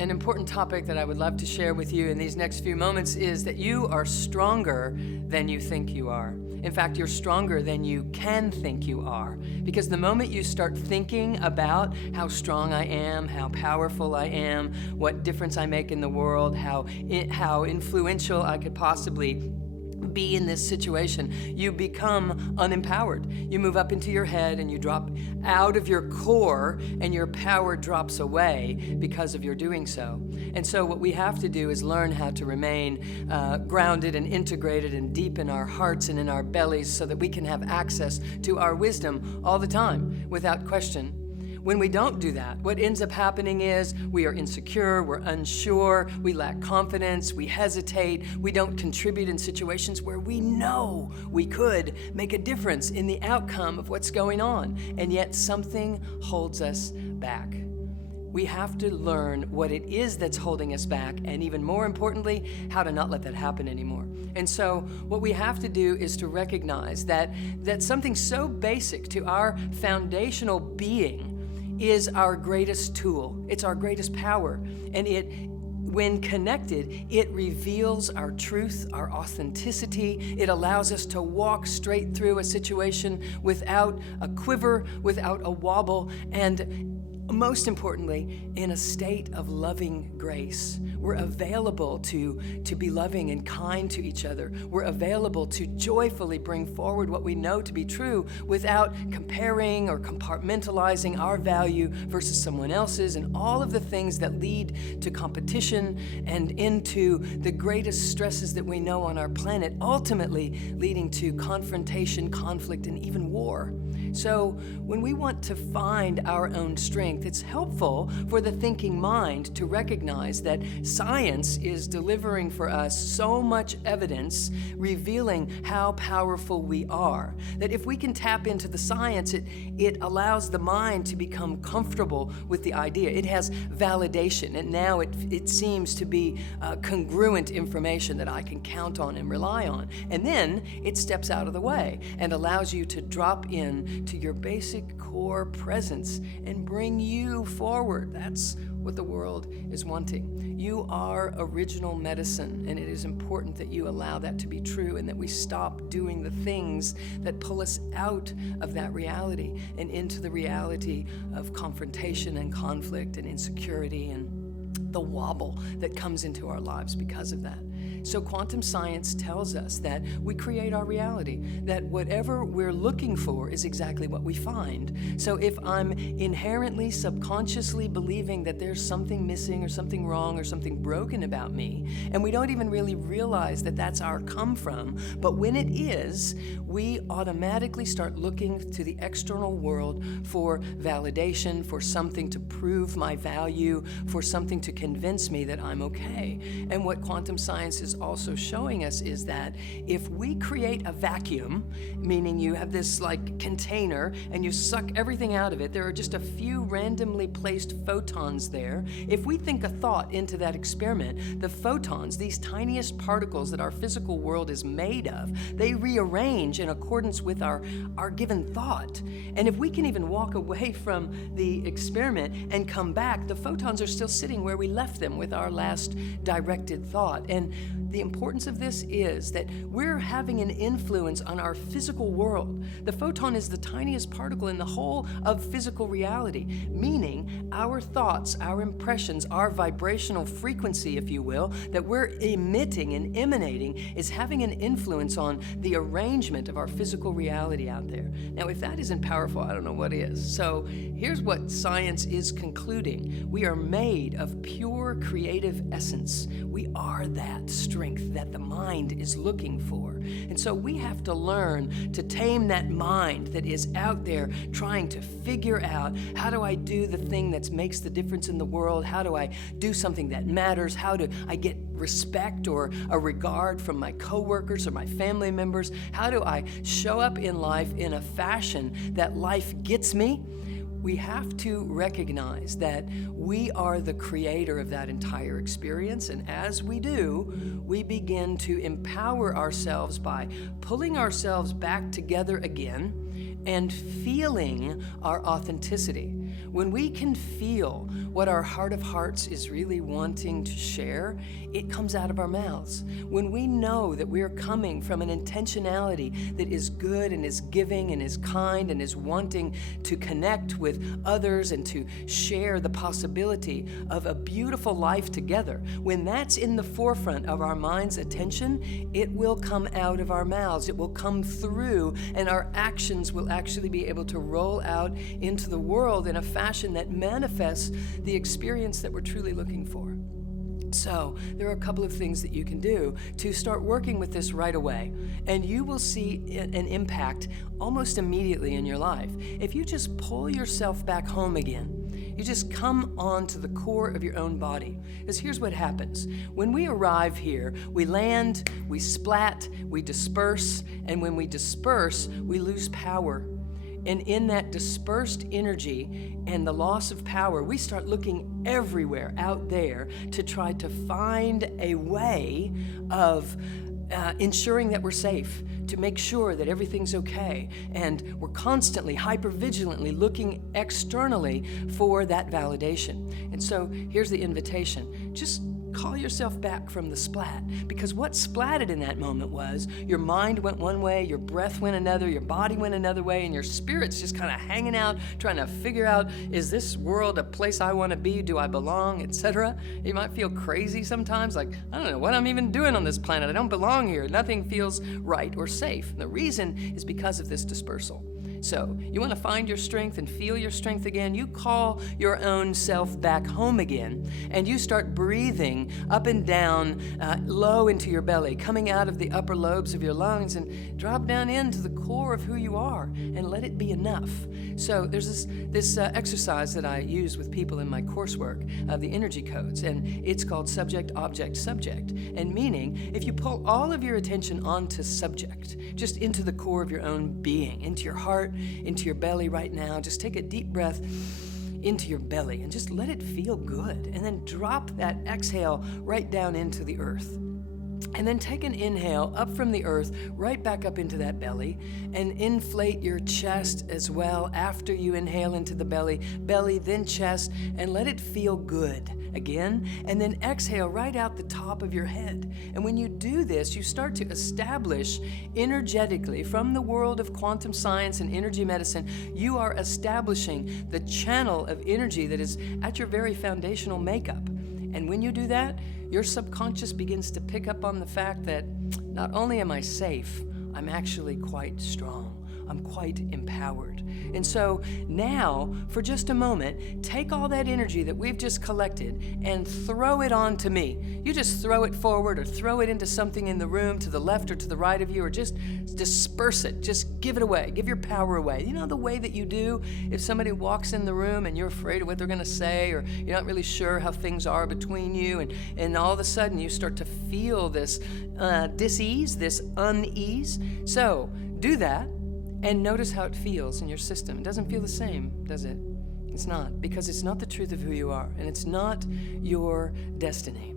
An important topic that I would love to share with you in these next few moments is that you are stronger than you think you are. In fact, you're stronger than you can think you are. Because the moment you start thinking about how strong I am, how powerful I am, what difference I make in the world, how influential I could possibly be in this situation, you become unempowered. You move up into your head and you drop out of your core, and your power drops away because of your doing so. And so what we have to do is learn how to remain grounded and integrated and deep in our hearts and in our bellies, so that we can have access to our wisdom all the time without question. When we don't do that, what ends up happening is we are insecure, we're unsure, we lack confidence, we hesitate, we don't contribute in situations where we know we could make a difference in the outcome of what's going on, and yet something holds us back. We have to learn what it is that's holding us back, and even more importantly, how to not let that happen anymore. And so what we have to do is to recognize that something so basic to our foundational being is our greatest tool. It's our greatest power. And when connected, it reveals our truth, our authenticity. It allows us to walk straight through a situation without a quiver, without a wobble, and most importantly, in a state of loving grace. We're available to be loving and kind to each other. We're available to joyfully bring forward what we know to be true without comparing or compartmentalizing our value versus someone else's, and all of the things that lead to competition and into the greatest stresses that we know on our planet, ultimately leading to confrontation, conflict, and even war. So when we want to find our own strength, it's helpful for the thinking mind to recognize that science is delivering for us so much evidence revealing how powerful we are. That if we can tap into the science, it allows the mind to become comfortable with the idea. It has validation, and now it seems to be congruent information that I can count on and rely on. And then it steps out of the way and allows you to drop in to your basic core presence and bring you forward. That's what the world is wanting. You are original medicine, and it is important that you allow that to be true, and that we stop doing the things that pull us out of that reality and into the reality of confrontation and conflict and insecurity and the wobble that comes into our lives because of that. So quantum science tells us that we create our reality, that whatever we're looking for is exactly what we find. So if I'm inherently, subconsciously believing that there's something missing or something wrong or something broken about me, and we don't even really realize that that's our come from, but when it is, we automatically start looking to the external world for validation, for something to prove my value, for something to convince me that I'm okay. And what quantum science is also showing us is that if we create a vacuum, meaning you have this like container and you suck everything out of it, there are just a few randomly placed photons there. If we think a thought into that experiment, the photons, these tiniest particles that our physical world is made of, they rearrange in accordance with our given thought. And if we can even walk away from the experiment and come back, the photons are still sitting where we left them with our last directed thought. And the importance of this is that we're having an influence on our physical world. The photon is the tiniest particle in the whole of physical reality, meaning our thoughts, our impressions, our vibrational frequency, if you will, that we're emitting and emanating is having an influence on the arrangement of our physical reality out there. Now, if that isn't powerful, I don't know what is. So here's what science is concluding. We are made of pure creative essence. We are that strength that the mind is looking for. And so we have to learn to tame that mind that is out there trying to figure out, how do I do the thing that makes the difference in the world? How do I do something that matters? How do I get respect or a regard from my coworkers or my family members? How do I show up in life in a fashion that life gets me? We have to recognize that we are the creator of that entire experience, and as we do, we begin to empower ourselves by pulling ourselves back together again and feeling our authenticity. When we can feel what our heart of hearts is really wanting to share, it comes out of our mouths. When we know that we are coming from an intentionality that is good and is giving and is kind and is wanting to connect with others and to share the possibility of a beautiful life together, when that's in the forefront of our mind's attention, it will come out of our mouths. It will come through, and our actions will actually be able to roll out into the world in a fashion that manifests the experience that we're truly looking for. So there are a couple of things that you can do to start working with this right away, and you will see an impact almost immediately in your life. If you just pull yourself back home again, you just come on to the core of your own body. Because here's what happens. When we arrive here, we land, we splat, we disperse, and when we disperse, we lose power. And in that dispersed energy and the loss of power, we start looking everywhere out there to try to find a way of ensuring that we're safe, to make sure that everything's okay. And we're constantly, hyper-vigilantly looking externally for that validation. And so here's the invitation. Just call yourself back from the splat, because what splatted in that moment was your mind went one way, your breath went another, your body went another way, and your spirit's just kind of hanging out, trying to figure out, is this world a place I want to be? Do I belong? Etc. You might feel crazy sometimes, like, I don't know what I'm even doing on this planet. I don't belong here. Nothing feels right or safe. And the reason is because of this dispersal. So you want to find your strength and feel your strength again. You call your own self back home again, and you start breathing up and down, low into your belly, coming out of the upper lobes of your lungs, and drop down into the core of who you are, and let it be enough. So there's this exercise that I use with people in my coursework, the energy codes, and it's called subject, object, subject. And meaning, if you pull all of your attention onto subject, just into the core of your own being, into your heart, into your belly right now, just take a deep breath into your belly and just let it feel good. And then drop that exhale right down into the earth. And then take an inhale up from the earth, right back up into that belly, and inflate your chest as well after you inhale into the belly, then chest, and let it feel good again. And then exhale right out the top of your head. And when you do this, you start to establish energetically from the world of quantum science and energy medicine, you are establishing the channel of energy that is at your very foundational makeup. And when you do that, your subconscious begins to pick up on the fact that not only am I safe, I'm actually quite strong. I'm quite empowered. And so now, for just a moment, take all that energy that we've just collected and throw it onto me. You just throw it forward or throw it into something in the room to the left or to the right of you, or just disperse it. Just give it away. Give your power away. You know the way that you do if somebody walks in the room and you're afraid of what they're going to say, or you're not really sure how things are between you, and all of a sudden you start to feel this dis-ease, this unease. So do that. And notice how it feels in your system. It doesn't feel the same, does it? It's not, because it's not the truth of who you are, and it's not your destiny.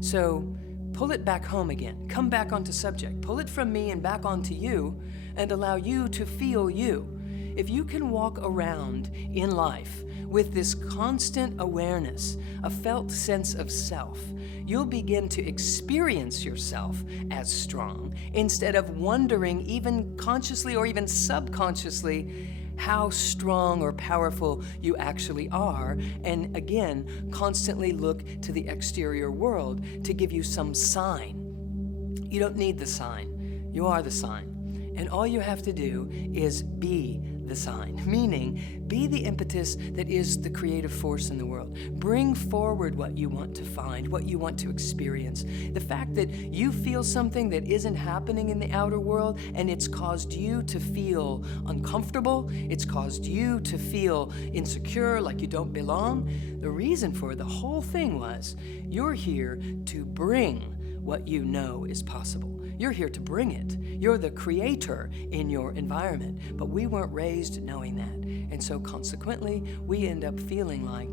So pull it back home again. Come back onto subject. Pull it from me and back onto you, and allow you to feel you. If you can walk around in life with this constant awareness, a felt sense of self, you'll begin to experience yourself as strong instead of wondering, even consciously or even subconsciously, how strong or powerful you actually are. And again, constantly look to the exterior world to give you some sign. You don't need the sign. You are the sign. And all you have to do is be the sign, meaning be the impetus that is the creative force in the world. Bring forward what you want to find, what you want to experience. The fact that you feel something that isn't happening in the outer world, and it's caused you to feel uncomfortable, it's caused you to feel insecure, like you don't belong. The reason for the whole thing was you're here to bring what you know is possible. You're here to bring it. You're the creator in your environment, but we weren't raised knowing that. And so consequently, we end up feeling like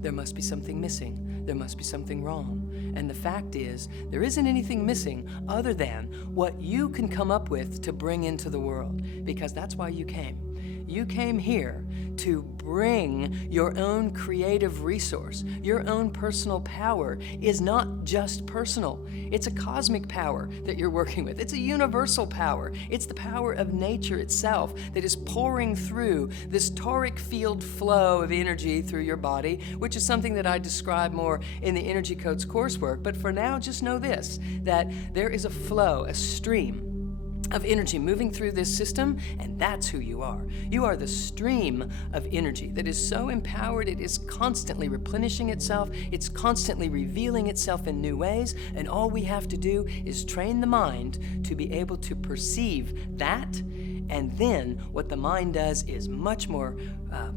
there must be something missing. There must be something wrong. And the fact is, there isn't anything missing other than what you can come up with to bring into the world, because that's why you came. You came here to bring your own creative resource. Your own personal power is not just personal. It's a cosmic power that you're working with. It's a universal power. It's the power of nature itself that is pouring through this toric field flow of energy through your body, which is something that I describe more in the Energy Codes coursework. But for now, just know this, that there is a flow, a stream of energy moving through this system, and that's who you are. You are the stream of energy that is so empowered, it is constantly replenishing itself, it's constantly revealing itself in new ways, and all we have to do is train the mind to be able to perceive that, and then what the mind does is much more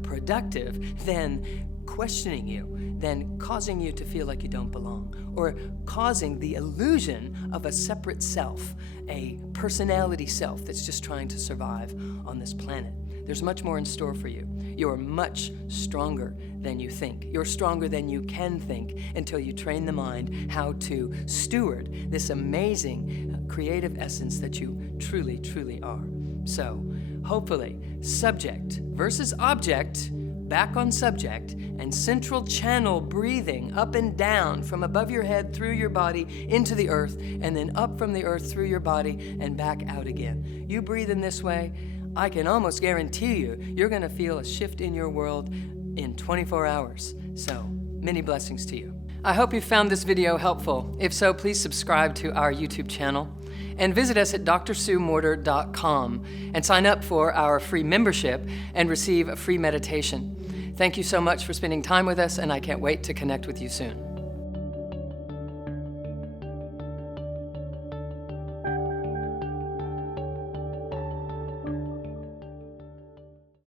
productive than questioning you, than causing you to feel like you don't belong, or causing the illusion of a separate self, a personality self that's just trying to survive on this planet. There's much more in store for you. You are much stronger than you think. You're stronger than you can think until you train the mind how to steward this amazing creative essence that you truly, truly are. So, hopefully, subject versus object, back on subject, and central channel breathing up and down from above your head through your body into the earth, and then up from the earth through your body and back out again. You breathe in this way, I can almost guarantee you're going to feel a shift in your world in 24 hours. So, many blessings to you. I hope you found this video helpful. If so, please subscribe to our YouTube channel and visit us at drsuemorter.com and sign up for our free membership and receive a free meditation. Thank you so much for spending time with us, and I can't wait to connect with you soon.